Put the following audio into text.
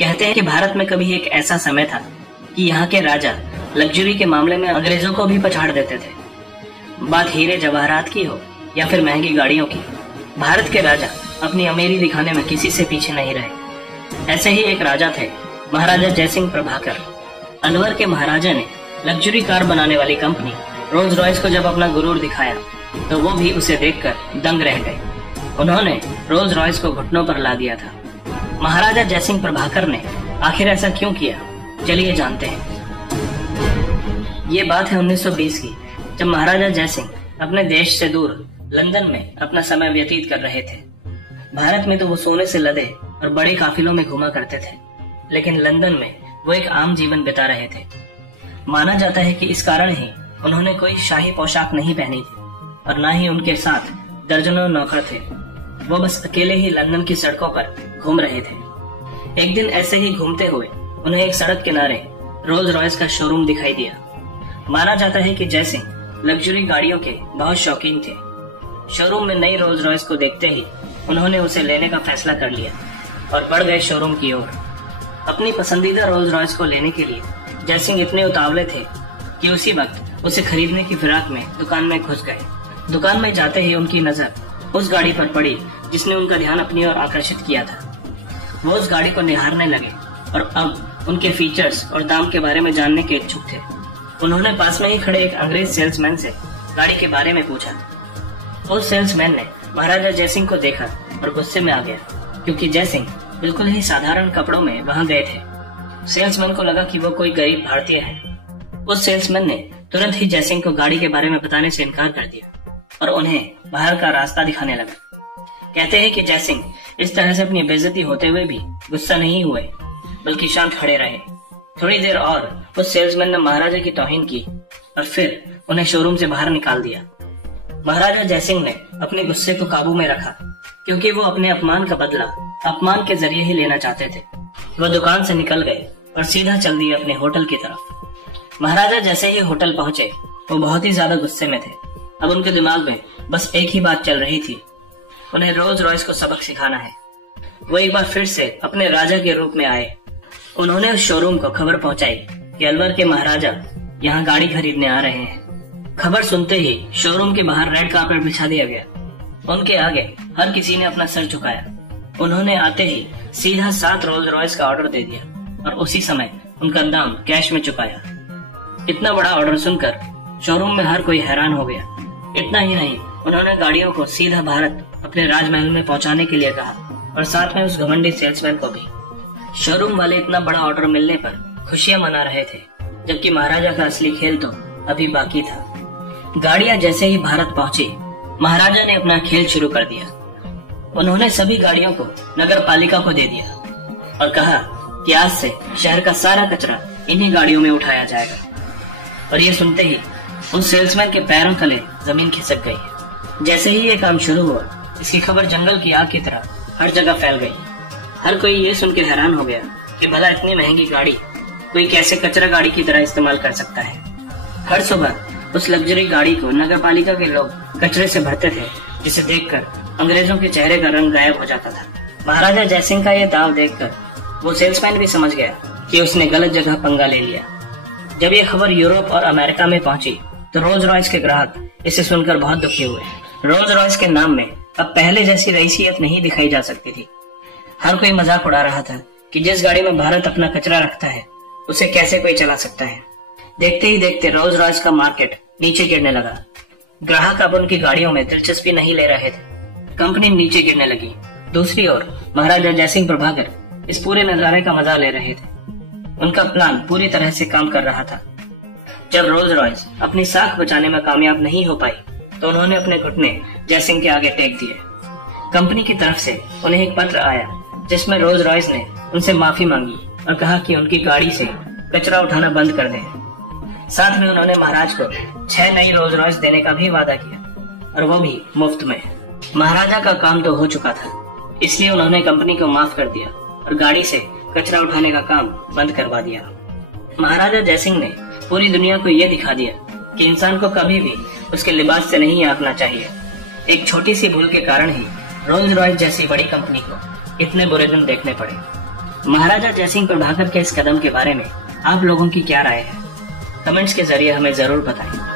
कहते हैं कि भारत में कभी एक ऐसा समय था कि यहाँ के राजा लग्जरी के मामले में अंग्रेजों को भी पछाड़ देते थे। बात हीरे जवाहरात की हो या फिर महंगी गाड़ियों की, भारत के राजा अपनी अमीरी दिखाने में किसी से पीछे नहीं रहे। ऐसे ही एक राजा थे, महाराजा जयसिंह प्रभाकर। अलवर के महाराजा ने लग्जरी कार बनाने वाली कंपनी रोल्स रॉयस को जब अपना गुरूर दिखाया तो वो भी उसे देखकर दंग रह गए। उन्होंने रोल्स रॉयस को घुटनों पर ला दिया था। महाराजा जयसिंह प्रभाकर ने आखिर ऐसा क्यों किया, चलिए जानते हैं। ये बात है 1920 की, जब महाराजा जयसिंह अपने देश से दूर लंदन में अपना समय व्यतीत कर रहे थे। भारत में तो वो सोने से लदे और बड़े काफिलों में घुमा करते थे, लेकिन लंदन में वो एक आम जीवन बिता रहे थे। माना जाता है कि इस कारण ही उन्होंने कोई शाही पोशाक नहीं पहनी थी और न ही उनके साथ दर्जनों नौकर थे। वो बस अकेले ही लंदन की सड़कों पर घूम रहे थे। एक दिन ऐसे ही घूमते हुए उन्हें एक सड़क किनारे रोल्स रॉयस का शोरूम दिखाई दिया। माना जाता है कि जयसिंह लग्जरी गाड़ियों के बहुत शौकीन थे। शोरूम में नई रोल्स रॉयस को देखते ही उन्होंने उसे लेने का फैसला कर लिया और बढ़ गए शोरूम की ओर। अपनी पसंदीदा रोल्स रॉयस को लेने के लिए जयसिंह इतने उतावले थे कि उसी वक्त उसे खरीदने की फिराक में दुकान में घुस गए। दुकान में जाते ही उनकी नजर उस गाड़ी पर पड़ी जिसने उनका ध्यान अपनी ओर आकर्षित किया था। वो उस गाड़ी को निहारने लगे और अब उनके फीचर्स और दाम के बारे में जानने के इच्छुक थे। उन्होंने पास में ही खड़े एक अंग्रेज सेल्समैन से गाड़ी के बारे में पूछा। उस सेल्समैन ने महाराजा जयसिंह को देखा और गुस्से में आ गया, क्योंकि जयसिंह बिल्कुल ही साधारण कपड़ों में वहां गए थे। सेल्समैन को लगा कि वो कोई गरीब भारतीय है। उस सेल्समैन ने तुरंत ही जयसिंह को गाड़ी के बारे में बताने से इनकार कर दिया और उन्हें बाहर का रास्ता दिखाने लगा। कहते हैं कि जयसिंह इस तरह से अपनी बेइज्जती होते हुए भी गुस्सा नहीं हुए, बल्कि शांत खड़े रहे। थोड़ी देर और उस सेल्समैन ने महाराजा की तौहीन की और फिर उन्हें शोरूम से बाहर निकाल दिया। महाराजा जयसिंह ने अपने गुस्से को काबू में रखा, क्योंकि वो अपने अपमान का बदला अपमान के जरिए ही लेना चाहते थे। वो दुकान से निकल गए और सीधा चल दिए अपने होटल की तरफ। महाराजा जैसे ही होटल पहुंचे वो बहुत ही ज्यादा गुस्से में थे। अब उनके दिमाग में बस एक ही बात चल रही थी, उन्हें रोल्स रॉयस को सबक सिखाना है। वो एक बार फिर से अपने राजा के रूप में आए। उन्होंने उस शोरूम को खबर पहुंचाई कि अलवर के महाराजा यहाँ गाड़ी खरीदने आ रहे हैं। खबर सुनते ही शोरूम के बाहर रेड कार्पेट बिछा दिया गया। उनके आगे हर किसी ने अपना सर झुकाया। उन्होंने आते ही सीधा 7 रोल्स रॉयस का ऑर्डर दे दिया और उसी समय उनका दाम कैश में चुकाया। इतना बड़ा ऑर्डर सुनकर शोरूम में हर कोई हैरान हो गया। इतना ही नहीं, उन्होंने गाड़ियों को सीधा भारत अपने राजमहल में पहुंचाने के लिए कहा और साथ में उस घमंडी सेल्समैन को भी। शोरूम वाले इतना बड़ा ऑर्डर मिलने पर खुशियां मना रहे थे, जबकि महाराजा का असली खेल तो अभी बाकी था। गाड़ियां जैसे ही भारत पहुंची, महाराजा ने अपना खेल शुरू कर दिया। उन्होंने सभी गाड़ियों को नगर पालिका को दे दिया और कहा कि आज से शहर का सारा कचरा इन्हीं गाड़ियों में उठाया जाएगा। और ये सुनते ही उस सेल्समैन के पैरों तले जमीन खिसक गई। जैसे ही ये काम शुरू हुआ, इसकी खबर जंगल की आग की तरह हर जगह फैल गई। हर कोई ये सुन के हैरान हो गया कि भला इतनी महंगी गाड़ी कोई कैसे कचरा गाड़ी की तरह इस्तेमाल कर सकता है। हर सुबह उस लग्जरी गाड़ी को नगर पालिका के लोग कचरे से भरते थे, जिसे देखकर अंग्रेजों के चेहरे का रंग गायब हो जाता था। महाराजा जयसिंह का ये दाव देखकर वो सेल्समैन भी समझ गया कि उसने गलत जगह पंगा ले लिया। जब ये खबर यूरोप और अमेरिका में पहुंची तो रोल्स रॉयस के ग्राहक इसे सुनकर बहुत दुखी हुए। रोल्स रॉयस के नाम में अब पहले जैसी रईसियत नहीं दिखाई जा सकती थी। हर कोई मजाक उड़ा रहा था कि जिस गाड़ी में भारत अपना कचरा रखता है उसे कैसे कोई चला सकता है। देखते ही देखते रोल्स रॉयस का मार्केट नीचे गिरने लगा। ग्राहक अब उनकी गाड़ियों में दिलचस्पी नहीं ले रहे थे। कंपनी नीचे गिरने लगी। दूसरी ओर महाराजा जयसिंह प्रभाकर इस पूरे नजारे का मजा ले रहे थे। उनका प्लान पूरी तरह से काम कर रहा था। जब रोल्स रॉयस अपनी साख बचाने में कामयाब नहीं हो पाई तो उन्होंने अपने घुटने जयसिंह के आगे टेक दिए। कंपनी की तरफ से उन्हें एक पत्र आया जिसमें रोल्स रॉयस ने उनसे माफी मांगी और कहा कि उनकी गाड़ी से कचरा उठाना बंद कर दें। साथ में उन्होंने महाराज को 6 नई रोल्स रॉयस देने का भी वादा किया, और वो भी मुफ्त में। महाराजा का काम तो हो चुका था, इसलिए उन्होंने कंपनी को माफ कर दिया और गाड़ी से कचरा उठाने का काम बंद करवा दिया। महाराजा जयसिंह ने पूरी दुनिया को यह दिखा दिया कि इंसान को कभी भी उसके लिबास से नहीं आंकना चाहिए। एक छोटी सी भूल के कारण ही रोल्स रॉयस जैसी बड़ी कंपनी को इतने बुरे दिन देखने पड़े। महाराजा जयसिंह प्रभाकर के इस कदम के बारे में आप लोगों की क्या राय है? कमेंट्स के जरिए हमें जरूर बताएं।